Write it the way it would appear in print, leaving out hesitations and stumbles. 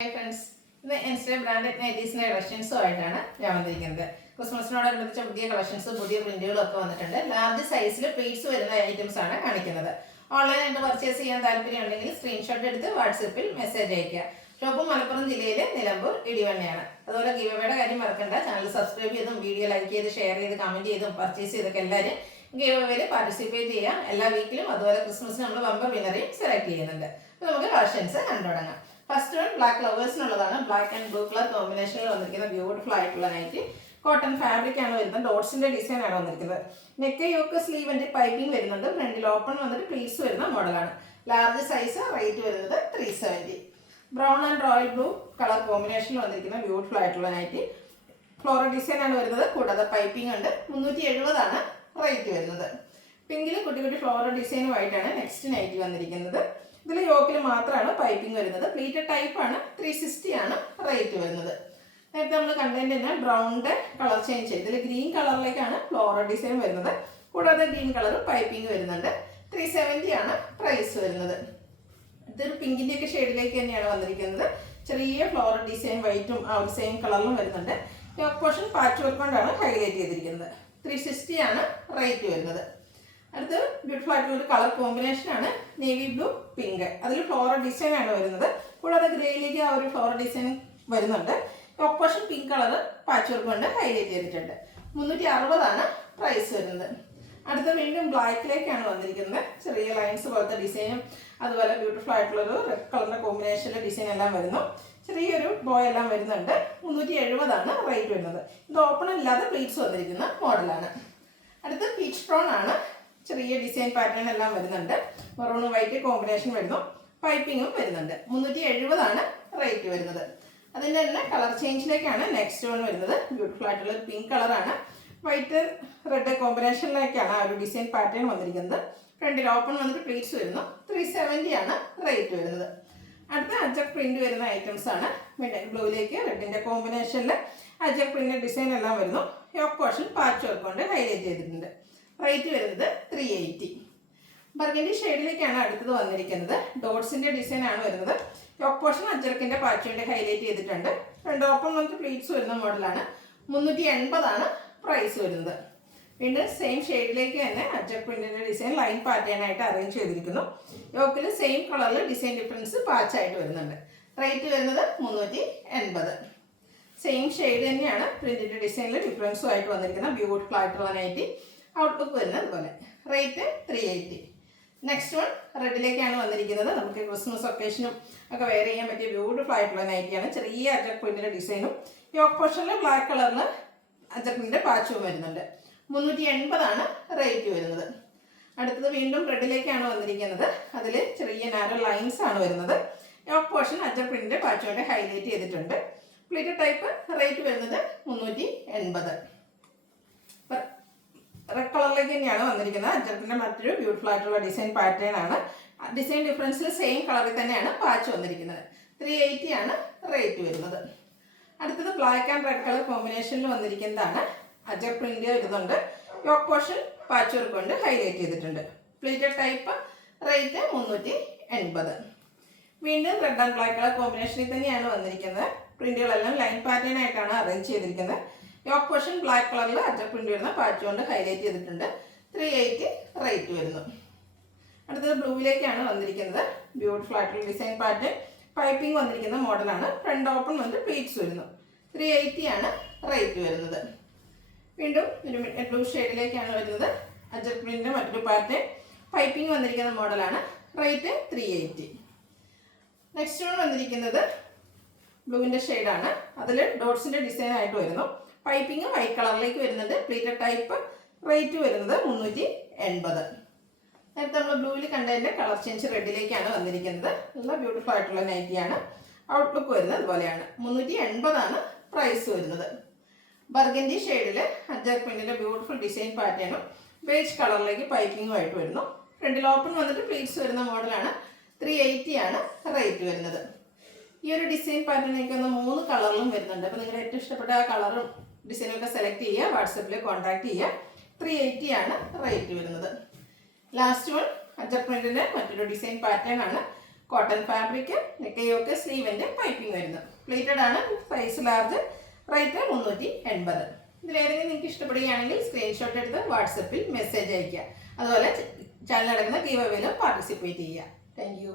Hi friends, ഇന്ന് എൻസ്റ്റേ branded നൈറ്റീസിൻ്റെ കളക്ഷൻസുമായിട്ടാണ് ഞാൻ വന്നിരിക്കുന്നത്. ക്രിസ്മസിനോടനുബന്ധിച്ച പുതിയ കളക്ഷൻസും പുതിയ പ്രിന്റുകളും ഒക്കെ വന്നിട്ടുണ്ട്. ലാർജ് സൈസിൽ പ്ലീറ്റ്സ് വരുന്ന ഐറ്റംസ് ആണ് കാണിക്കുന്നത്. ഓൺലൈനായിട്ട് പർച്ചേസ് ചെയ്യാൻ താല്പര്യമുണ്ടെങ്കിൽ സ്ക്രീൻഷോട്ട് എടുത്ത് വാട്സപ്പിൽ മെസ്സേജ് അയയ്ക്കുക. ഷോപ്പ് മലപ്പുറം ജില്ലയിലെ നിലമ്പൂർ ഇടിവണ്ണയാണ്. അതുപോലെ ഗീവവേയുടെ കാര്യം മറക്കണ്ട. ചാനൽ സബ്സ്ക്രൈബ് ചെയ്തും വീഡിയോ ലൈക്ക് ചെയ്ത് ഷെയർ ചെയ്ത് കമൻറ്റ് ചെയ്തും പർച്ചേസ് ചെയ്തൊക്കെ എല്ലാവരും ഗീവവേയിൽ പാർട്ടിസിപ്പേറ്റ് ചെയ്യാം. എല്ലാ വീക്കിലും അതുപോലെ ക്രിസ്മസിന് നമ്മൾ ബമ്പർ വിന്നറേയും സെലക്ട് ചെയ്യുന്നുണ്ട്. അപ്പോൾ നമുക്ക് കളക്ഷൻസ് കണ്ടു തുടങ്ങാം. ഫസ്റ്റ് വൺ ബ്ലാക്ക് ലവേഴ്സിനുള്ളതാണ്. ബ്ലാക്ക് ആൻഡ് ബ്ലൂ കളർ കോമ്പിനേഷനിൽ വന്നിരിക്കുന്ന ബ്യൂട്ടിഫുൾ ആയിട്ടുള്ള നൈറ്റി. കോട്ടൺ ഫാബ്രിക് ആണ് വരുന്നത്. ഡോട്ട്സിന്റെ ഡിസൈൻ ആണ് വന്നിരിക്കുന്നത്. Neck yoke sleeve and piping വരുന്നുണ്ട്. ഫ്രണ്ടിൽ ഓപ്പൺ വന്നിട്ട് പ്ലീറ്റ്സ് വരുന്ന മോഡലാണ്. ലാർജ് സൈസ്, റേറ്റ് വരുന്നത് 370. Brown and royal blue colour കോമ്പിനേഷനിൽ വന്നിരിക്കുന്ന ബ്യൂട്ടിഫുൾ ആയിട്ടുള്ള നൈറ്റി. ഫ്ലോറൽ ഡിസൈൻ ആണ് വരുന്നത്. കൂടാതെ പൈപ്പിംഗ് ഉണ്ട്. 370 ആണ് റേറ്റ് വരുന്നത്. പിങ്കിൽ കുട്ടി കുട്ടി ഫ്ലോറൽ ഡിസൈനുമായിട്ടാണ് നെക്സ്റ്റ് നൈറ്റി വന്നിരിക്കുന്നത്. ഇതിൽ യോക്കിൽ മാത്രമാണ് പൈപ്പിംഗ് വരുന്നത്. പ്ലീറ്റഡ് ടൈപ്പ് ആണ്. 360 ആണ് റേറ്റ് വരുന്നത്. നേരത്തെ നമ്മൾ കണ്ടതിൻ്റെ തന്നെ ബ്രൗണിൻ്റെ കളർ ചേഞ്ച് ചെയ്ത് ഇതിൽ ഗ്രീൻ കളറിലേക്കാണ് ഫ്ലോറൽ ഡിസൈൻ വരുന്നത്. കൂടാതെ ഗ്രീൻ കളർ പൈപ്പിംഗ് വരുന്നുണ്ട്. 370 ആണ് പ്രൈസ് വരുന്നത്. ഇതൊരു പിങ്കിൻ്റെ ഒക്കെ ഷെയ്ഡിലേക്ക് തന്നെയാണ് വന്നിരിക്കുന്നത്. ചെറിയ ഫ്ലോറൽ ഡിസൈൻ വൈറ്റും ആ ഒരു സെയിം കളറിലും വരുന്നുണ്ട്. യോക്ക് പോർഷൻ പാച്ച് വർക്ക് കൊണ്ടാണ് ഹൈലൈറ്റ് ചെയ്തിരിക്കുന്നത്. 360 ആണ് റേറ്റ് വരുന്നത്. അടുത്ത് ബ്യൂട്ടിഫുൾ ആയിട്ടുള്ള ഒരു കളർ കോമ്പിനേഷൻ ആണ് നേവി ബ്ലൂ പിങ്ക്. അതിൽ ഫ്ലോറൽ ഡിസൈൻ ആണ് വരുന്നത്. കൂടാതെ ഗ്രേയിലേക്ക് ആ ഒരു ഫ്ലോറൽ ഡിസൈൻ വരുന്നുണ്ട്. Yoke portion pink colour patch work കൊണ്ട് ഹൈലൈറ്റ് ചെയ്തിട്ടുണ്ട്. 360 ആണ് പ്രൈസ് വരുന്നത്. അടുത്ത വീണ്ടും ബ്ലാക്കിലേക്കാണ് വന്നിരിക്കുന്നത്. ചെറിയ ലൈൻസ് പോലത്തെ ഡിസൈനും അതുപോലെ ബ്യൂട്ടിഫുൾ ആയിട്ടുള്ളൊരു റെഡ് കളറിൻ്റെ കോമ്പിനേഷനിലെ ഡിസൈൻ എല്ലാം വരുന്നു. ചെറിയൊരു ബോയ് എല്ലാം വരുന്നുണ്ട്. 370 ആണ് റേറ്റ് വരുന്നത്. ഇത് ഓപ്പൺ ഇല്ലാതെ പ്ലീറ്റ്സ് വന്നിരിക്കുന്ന മോഡലാണ്. അടുത്ത് പീച്ച് ബ്രൗൺ ആണ്. ചെറിയ ഡിസൈൻ പാറ്റേൺ എല്ലാം വരുന്നുണ്ട്. മെറൂൺ വൈറ്റ് കോമ്പിനേഷൻ വരുന്നു. പൈപ്പിങ്ങും വരുന്നുണ്ട്. 370 ആണ് റേറ്റ് വരുന്നത്. അതിൻ്റെ തന്നെ കളർ ചേഞ്ചിലേക്കാണ് നെക്സ്റ്റ് വൺ വരുന്നത്. ബ്യൂട്ടിഫുൾ ആയിട്ടുള്ള ഒരു പിങ്ക് കളറാണ്. വൈറ്റ് റെഡ് കോമ്പിനേഷനിലേക്കാണ് ആ ഒരു ഡിസൈൻ പാറ്റേൺ വന്നിരിക്കുന്നത്. ഫ്രണ്ടിൽ ഓപ്പൺ വന്നിട്ട് പ്ലീറ്റ്സ് വരുന്നു. 370 ആണ് റേറ്റ് വരുന്നത്. അടുത്ത അജക് പ്രിന്റ് വരുന്ന ഐറ്റംസ് ആണ്. ബ്ലൂയിലേക്ക് റെഡിൻ്റെ കോമ്പിനേഷനിൽ അജക് പ്രിന്റ് ഡിസൈൻ എല്ലാം വരുന്നു. യോക്ക് പോർഷൻ പാച്ച് വർക്ക് കൊണ്ട് ഹൈലൈറ്റ് ചെയ്തിട്ടുണ്ട്. റേറ്റ് വരുന്നത് 380. ബർഗൻഡി ഷെയ്ഡിലേക്കാണ് അടുത്തത് വന്നിരിക്കുന്നത്. ഡോട്ട്സിന്റെ ഡിസൈൻ ആണ് വരുന്നത്. യോക്ക് പോർഷൻ അജർക്കിന്റെ പാച്ച് കൊണ്ട് ഹൈലൈറ്റ് ചെയ്തിട്ടുണ്ട്. രണ്ട് ഓപ്പൺ വന്നിട്ട് പ്ലീറ്റ്സ് വരുന്ന മോഡലാണ്. 380 ആണ് പ്രൈസ് വരുന്നത്. വീണ്ടും സെയിം ഷെയ്ഡിലേക്ക് തന്നെ അജക് പ്രിന്റിന്റെ ഡിസൈൻ ലൈൻ പാറ്റേൺ ആയിട്ട് അറേഞ്ച് ചെയ്തിരിക്കുന്നു. യോക്കിൽ സെയിം കളറിൽ ഡിസൈൻ ഡിഫറൻസ് പാച്ച് ആയിട്ട് വരുന്നുണ്ട്. റേറ്റ് വരുന്നത് 380. സെയിം ഷെയ്ഡ് തന്നെയാണ് പ്രിന്റിന്റെ ഡിസൈനിൽ ഡിഫറൻസും ആയിട്ട് വന്നിരിക്കുന്ന ബ്യൂട്ടിഫുൾ ആയിട്ടുള്ള നൈറ്റി. ഔട്ട്ലുക്ക് വരുന്നത് അതുപോലെ. റേറ്റ് 380. നെക്സ്റ്റ് വൺ റെഡിലേക്കാണ് വന്നിരിക്കുന്നത്. നമുക്ക് ക്രിസ്മസ് ഒക്കേഷനും ഒക്കെ വെയർ ചെയ്യാൻ പറ്റിയ ബ്യൂട്ടിഫുൾ ആയിട്ടുള്ള നൈറ്റിയാണ്. ചെറിയ അജക് പ്രിന്റിന്റെ ഡിസൈനും യോക്ക് പോർഷനിൽ ബ്ലാക്ക് കളറിൽ അജക് പ്രിന്റിന്റെ പാച്ചും വരുന്നുണ്ട്. 380 ആണ് റേറ്റ് വരുന്നത്. അടുത്തത് വീണ്ടും റെഡിലേക്കാണ് വന്നിരിക്കുന്നത്. അതിൽ ചെറിയ നാരോ ലൈൻസ് ആണ് വരുന്നത്. യോക്ക് പോർഷൻ അജക് പ്രിന്റിന്റെ പാച്ചുകൊണ്ട് ഹൈലൈറ്റ് ചെയ്തിട്ടുണ്ട്. Pleated type. റേറ്റ് വരുന്നത് 380. റെഡ് കളറിലേക്ക് തന്നെയാണ് വന്നിരിക്കുന്നത്. അജർക്കിന്റെ മറ്റൊരു ബ്യൂട്ടിഫുൾ ആയിട്ടുള്ള ഡിസൈൻ പാറ്റേൺ ആണ്. ഡിസൈൻ ഡിഫറൻസിൽ സെയിം കളറിൽ തന്നെയാണ് പാച്ച് വന്നിരിക്കുന്നത്. 380 ആണ് റേറ്റ് വരുന്നത്. അടുത്തത് ബ്ലാക്ക് ആൻഡ് റെഡ് കളർ കോമ്പിനേഷനിൽ വന്നിരിക്കുന്നതാണ്. അജക് പ്രിന്റ് വരുന്നുണ്ട്. യോക്ക് പോർഷൻ പാച്ച് വർക്ക് കൊണ്ട് ഹൈലൈറ്റ് ചെയ്തിട്ടുണ്ട്. Pleated type. റേറ്റ് 380. വീണ്ടും റെഡ് ആൻഡ് ബ്ലാക്ക് കളർ കോമ്പിനേഷനിൽ തന്നെയാണ് വന്നിരിക്കുന്നത്. പ്രിന്റുകളെല്ലാം ലൈൻ പാറ്റേൺ ആയിട്ടാണ് അറേഞ്ച് ചെയ്തിരിക്കുന്നത്. യോക്ക് പോർഷൻ ബ്ലാക്ക് കളറിൽ അജക് പ്രിന്റ് വരുന്ന പാച്ച് കൊണ്ട് ഹൈലൈറ്റ് ചെയ്തിട്ടുണ്ട്. 380 റേറ്റ് വരുന്നു. അടുത്തത് ബ്ലൂവിലേക്കാണ് വന്നിരിക്കുന്നത്. ബ്യൂട്ടിഫുൾ ആയിട്ടുള്ള ഡിസൈൻ പാറ്റേൺ പൈപ്പിംഗ് വന്നിരിക്കുന്ന മോഡലാണ്. ഫ്രണ്ട് ഓപ്പൺ വന്നിട്ട് പ്ലീറ്റ്സ് വരുന്നു. 380 ആണ് റേറ്റ് വരുന്നത്. വീണ്ടും ഒരു ബ്ലൂ ഷെയ്ഡിലേക്കാണ് വരുന്നത്. അജക് പ്രിന്റിന്റെ മറ്റൊരു പാറ്റേൺ പൈപ്പിംഗ് വന്നിരിക്കുന്ന മോഡലാണ്. റേറ്റ് 380. നെക്സ്റ്റ് വൺ വന്നിരിക്കുന്നത് ബ്ലൂവിൻ്റെ ഷെയ്ഡാണ്. അതിൽ ഡോട്ട്സിന്റെ ഡിസൈൻ ആയിട്ട് വരുന്നു. പൈപ്പിംഗ് വൈറ്റ് കളറിലേക്ക് വരുന്നുണ്ട്. Pleated type. റേറ്റ് വരുന്നത് 380. നേരത്തെ നമ്മൾ ബ്ലൂവിൽ കണ്ടതിൻ്റെ കളർ ചേഞ്ച് റെഡിലേക്കാണ് വന്നിരിക്കുന്നത്. നല്ല ബ്യൂട്ടിഫുൾ ആയിട്ടുള്ള നൈറ്റിയാണ്. ഔട്ട്ലുക്ക് വരുന്നത് അതുപോലെയാണ്. 380 ആണ് പ്രൈസ് വരുന്നത്. ബർഗൻഡി ഷെയ്ഡിൽ അജക് പ്രിന്റിന്റെ ബ്യൂട്ടിഫുൾ ഡിസൈൻ പാറ്റേണും ബേജ് കളറിലേക്ക് പൈപ്പിംഗും ആയിട്ട് വരുന്നു. ഫ്രണ്ടിൽ ഓപ്പൺ വന്നിട്ട് പ്ലീറ്റ്സ് വരുന്ന മോഡലാണ്. 380 ആണ് റേറ്റ് വരുന്നത്. ഈ ഒരു ഡിസൈൻ പാറ്റേണിലേക്ക് ഒന്ന് 3 കളറിലും വരുന്നുണ്ട്. അപ്പോൾ നിങ്ങളുടെ ഏറ്റവും ഇഷ്ടപ്പെട്ട ആ കളറും ഡിസൈനൊക്കെ സെലക്ട് ചെയ്യുക. വാട്സപ്പിൽ കോൺടാക്ട് ചെയ്യുക. 380 ആണ് റേറ്റ് വരുന്നത്. ലാസ്റ്റ് വൺ അജക് പ്രിന്റിന്റെ മറ്റൊരു ഡിസൈൻ പാറ്റേൺ ആണ്. കോട്ടൺ ഫാബ്രിക്, നെക്കയൊക്കെ സ്ലീവിൻ്റെ പൈപ്പിംഗ് വരുന്നു. പ്ലേറ്റഡ് ആണ്, സൈസ് ലാർജ്, റേറ്റ് 380. ഇതിലേതെങ്കിലും നിങ്ങൾക്ക് ഇഷ്ടപ്പെടുകയാണെങ്കിൽ സ്ക്രീൻഷോട്ട് എടുത്ത് വാട്സപ്പിൽ മെസ്സേജ് അയയ്ക്കുക. അതുപോലെ ചാനൽ നടക്കുന്ന ഗീവ് അവേയിലും പാർട്ടിസിപ്പേറ്റ് ചെയ്യുക. Thank you.